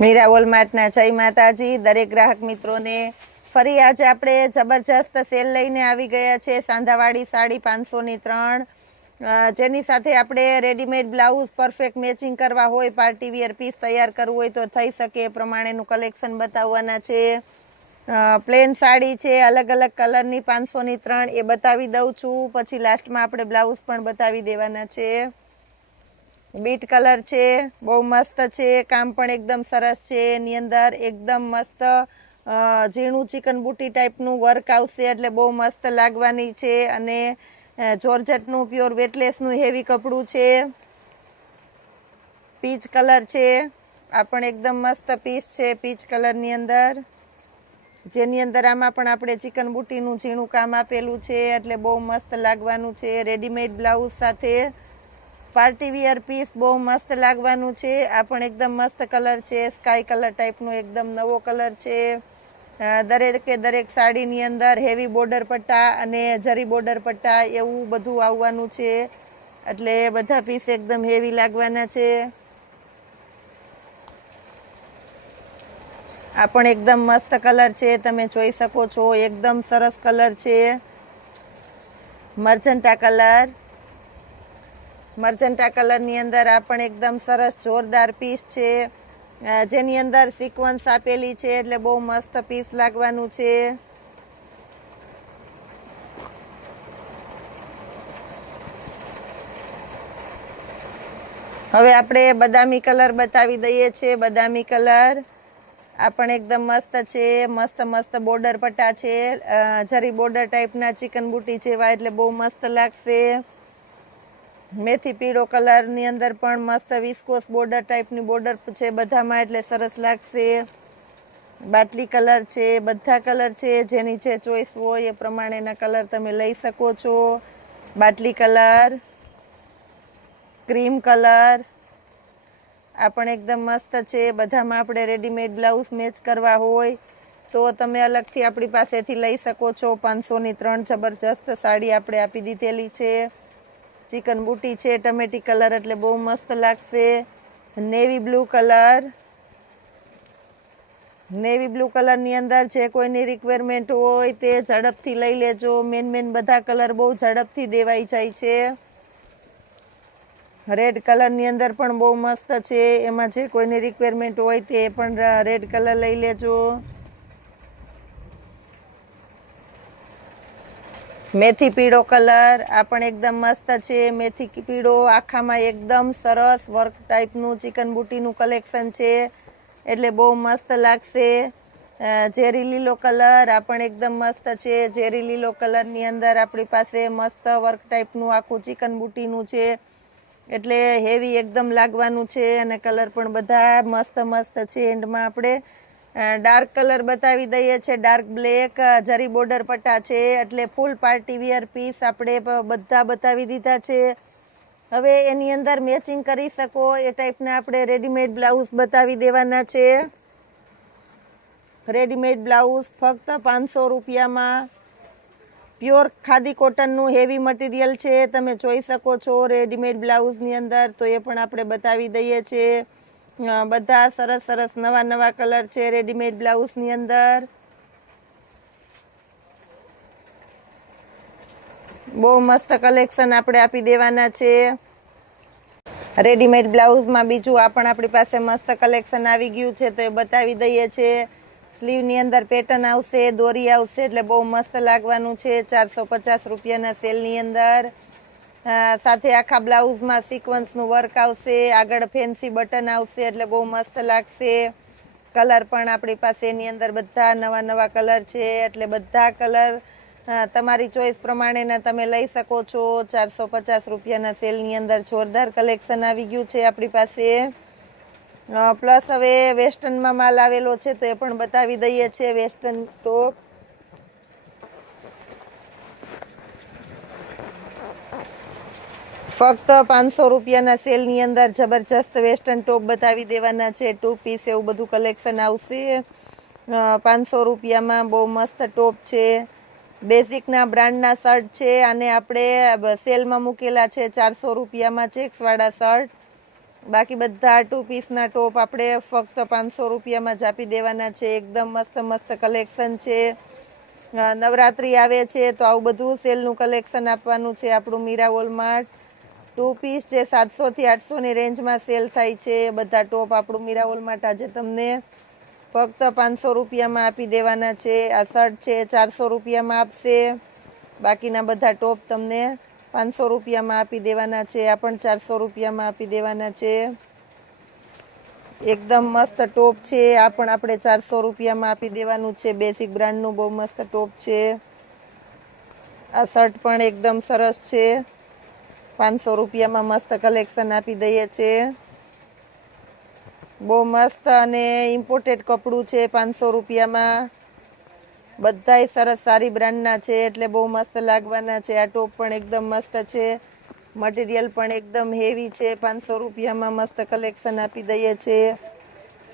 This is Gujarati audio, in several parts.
મીરા વોલમાર્ટના જય માતાજી દરેક ગ્રાહક મિત્રોને ફરી આજે આપણે જબરજસ્ત સેલ લઈને આવી ગયા છે સાંધાવાળી સાડી 500ની 3 જેની સાથે આપણે રેડીમેડ બ્લાઉઝ પરફેક્ટ મેચિંગ કરવા હોય પાર્ટી વિયર પીસ તૈયાર કરવું હોય તો થઈ શકે એ પ્રમાણેનું કલેક્શન બતાવવાના છે પ્લેન સાડી છે અલગ અલગ કલરની 500ની 3 એ બતાવી દઉં છું પછી લાસ્ટમાં આપણે બ્લાઉઝ પણ બતાવી દેવાના છે बीट कलर छे बहु मस्त छे काम पण एकदम सरस छे एनी अंदर एकदम मस्त झीणुं चिकन बूटी टाइपनुं वर्क आवशे एटले बहु मस्त लागवानी छे अने जॉर्जेटनुं प्योर वेटलेसनुं हेवी कपड़ुं छे पीच कलर छे आ पण एकदम मस्त पीस छे पीच कलरनी अंदर जेनी अंदर आमां पण आपणे चिकन बूटीनुं झीणुं काम आपेलुं छे एटले बहु मस्त लागवानुं छे रेडीमेड ब्लाउज साथे पार्टी वियर पीस बहु मस्त लागवानुं छे आ पण एकदम मस्त कलर छे स्काय कलर टाइपनो एकदम नवो कलर छे दरेके दरेक साड़ीनी अंदर हेवी बॉर्डर पट्टा अने जरी बॉर्डर पट्टा एवुं बधुं आववानुं छे एटले बधा पीस एकदम हेवी लागवाना छे आ पण एकदम मस्त कलर छे तमे जोई शको छो एकदम सरस कलर छे मर्जंटा कलर मर्जंटा कलरनी अंदर आ पण एकदम सरस जोरदार पीस छे जेनी अंदर सीक्वन्स आपेली छे एटले बहु मस्त पीस लागवानुं छे हवे आपणे बदामी कलर बतावी दઈએ छे बदामी कलर आ पण एकदम मस्त छे मस्त मस्त बॉर्डर पट्टा छे जरी बॉर्डर टाइपना चिकन बूटी जेवा एटले बहु मस्त लागशे मेथी पीळो कलरनी अंदर पण मस्त विस्कोस बॉर्डर टाइपनी बॉर्डर छे बधामां एटले सरस लागशे बाटली कलर छे बधा कलर छे जेनी जे चॉइस होय ए प्रमाणेना कलर तमे लई शको छो बाटली कलर क्रीम कलर आ पण एकदम मस्त छे बधामां आपणे रेडीमेड ब्लाउज मैच करवा होय तो तमे अलगथी आपणी पासेथी लई शको छो 500ની 3 जबरदस्त साड़ी आपणे आपी दीधेली छे चिकन बूटी छे टमेटी कलर एटले बहु मस्त लागशे नेवी ब्लू कलरनी अंदर जे कोईनी रिक्वायरमेंट होय ते झड़पथी लई लेजो मेन बधा कलर बहु झड़पथी देवाई जाय छे रेड कलरनी अंदर पण बहु मस्त छे एमां जे कोईनी रिक्वायरमेंट होय ते पण रेड कलर लई लेजो मेथी पीळो कलर आ पण एकदम मस्त छे मेथी पीळो आखामां एकदम सरस वर्क टाइपनुं चिकन बूटीनुं कलेक्शन छे एटले बहु मस्त लागशे जेरी लीलो कलर आ पण एकदम मस्त छे जेरी लीलो कलरनी अंदर आपणी पासे मस्त वर्क टाइपनुं आखुं चिकन बूटीनुं छे एटले हेवी एकदम लागवानुं छे अने कलर पण बधा मस्त मस्त छे एंडमां आपणे डार्क कलर बतावी दઈએ छे डार्क ब्लेक जरी बॉर्डर पट्टा छे एटले फूल पार्टी वियर पीस आपणे बधा बतावी दीधा छे हवे एनी अंदर मैचिंग करी शको ए टाइपना आपणे रेडीमेड ब्लाउज बतावी देवाना छे रेडीमेड ब्लाउज फक्त 500 રૂપિયામાં प्योर खादी कॉटनનું हेवी मटीरियल छे तमे જોઈ શકો છો રેડીમેડ બ્લાઉઝની અંદર તો એ પણ આપણે બતાવી દઈએ છે બધા સરસ સરસ નવા નવા કલર છે રેડીમેડ બ્લાઉઝની અંદર બહુ મસ્ત કલેક્શન આપણે આપી દેવાના છે રેડીમેડ બ્લાઉઝમાં બીજું આ પણ આપણી પાસે મસ્ત કલેક્શન આવી ગયું છે તો એ બતાવી દઈએ છે સ્લીવની અંદર પેટર્ન આવશે દોરી આવશે એટલે બહુ મસ્ત લાગવાનું છે 450 રૂપિયાના સેલની અંદર સાથે આખા બ્લાઉઝમાં સિક્વન્સનું વર્ક આવશે આગળ ફેન્સી બટન આવશે એટલે બહુ મસ્ત લાગશે કલર પણ આપણી પાસે એની અંદર બધા નવા નવા કલર છે એટલે બધા કલર તમારી ચોઈસ પ્રમાણેના તમે લઈ શકો છો 450 રૂપિયાના સેલની અંદર જોરદાર કલેક્શન આવી ગયું છે આપણી પાસે પ્લસ હવે વેસ્ટર્નમાં માલ આવેલો છે તો એ પણ બતાવી દઈએ છે વેસ્ટર્ન ટોપ ફક્ત 500 રૂપિયાના સેલની અંદર જબરજસ્ત વેસ્ટર્ન ટોપ બતાવી દેવાના છે 2 પીસ એવું બધું કલેક્શન આવશે 500 રૂપિયામાં બહુ મસ્ત ટોપ છે બેઝિકના બ્રાન્ડના શર્ટ છે અને આપણે સેલમાં મૂકેલા છે 400 રૂપિયામાં ચેક્સવાળા શર્ટ બાકી બધા 2 પીસના ટોપ આપણે ફક્ત 500 રૂપિયામાં જ આપી દેવાના છે. એકદમ મસ્ત મસ્ત કલેક્શન છે. નવરાત્રી આવે છે તો આવું બધું સેલનું કલેક્શન આપવાનું છે આપણું મીરા વોલમાર્ટ. 2 પીસ જે 700 થી 800 ની રેન્જમાં સેલ થાય છે બધા ટોપ આપણું મીરા વોલમાર્ટ આજે તમને ફક્ત 500 રૂપિયામાં આપી દેવાના છે. આ શર્ટ છે 400 રૂપિયામાં આપશે. બાકીના બધા ટોપ તમને 500 રૂપિયામાં આપી દેવાના છે. આ પણ 400 રૂપિયામાં આપી દેવાના છે. એકદમ મસ્ત ટોપ છે. આ પણ આપણે 400 રૂપિયામાં આપી દેવાનું છે. બેસિક બ્રાન્ડનું બહુ મસ્ત ટોપ છે. આ શર્ટ પણ એકદમ સરસ છે. 500 રૂપિયામાં મસ્ત કલેક્શન આપી દઈએ છે. બહુ મસ્ત અને ઇમ્પોર્ટેડ કપડું છે. 500 રૂપિયામાં બધાય સરસ સારી બ્રાન્ડના છે એટલે બહુ મસ્ત લાગવાના છે. આ ટોપ પણ એકદમ મસ્ત છે. મટીરિયલ પણ એકદમ હેવી છે. 500 રૂપિયામાં મસ્ત કલેક્શન આપી દઈએ છે.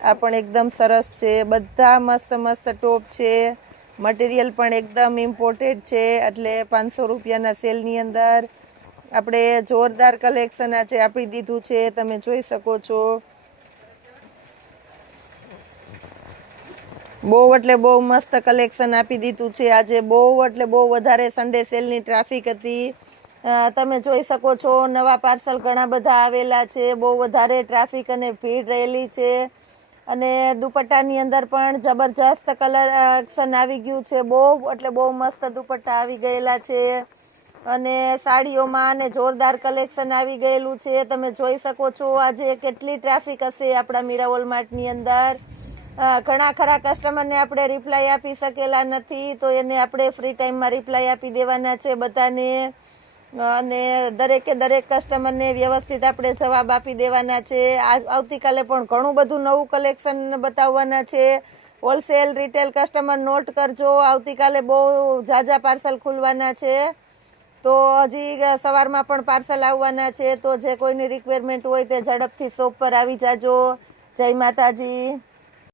આ પણ એકદમ સરસ છે. બધા મસ્ત મસ્ત ટોપ છે. મટીરિયલ પણ એકદમ ઇમ્પોર્ટેડ છે એટલે 500 રૂપિયાના સેલની અંદર આપણે જોરદાર કલેક્શન આજે આપી દીધું છે. તમે જોઈ શકો છો. બહુ એટલે બહુ મસ્ત કલેક્શન આપી દીધું છે આજે. બહુ એટલે બહુ વધારે સન્ડે સેલની ટ્રાફિક હતી. તમે જોઈ શકો છો નવા પાર્સલ ઘણા બધા આવેલા છે. બહુ વધારે ટ્રાફિક અને ભીડ રહેલી છે. અને દુપટ્ટાની અંદર પણ જબરજસ્ત કલેક્શન આવી ગયું છે. બહુ એટલે બહુ મસ્ત દુપટ્ટા આવી ગયેલા છે. અને સાડીઓમાં અને જોરદાર કલેક્શન આવી ગયેલું છે. તમે જોઈ શકો છો આજે કેટલી ટ્રાફિક હશે આપણા મીરા વોલમાર્ટની અંદર. ઘણા ખરા કસ્ટમરને આપણે રિપ્લાય આપી શકેલા નથી તો એને આપણે ફ્રી ટાઈમમાં રિપ્લાય આપી દેવાના છે બધાને. અને દરેકે દરેક કસ્ટમરને વ્યવસ્થિત આપણે જવાબ આપી દેવાના છે. આવતીકાલે પણ ઘણું બધું નવું કલેક્શન બતાવવાના છે. હોલસેલ રિટેલ કસ્ટમર નોટ કરજો. આવતીકાલે બહુ ઝાઝા પાર્સલ ખુલવાના છે. તો હજી સવારમાં પણ પાર્સલ આવવાના છે. તો જે કોઈની રિક્વાયરમેન્ટ હોય તે ઝડપથી શોપ પર આવી જાજો. જય માતાજી.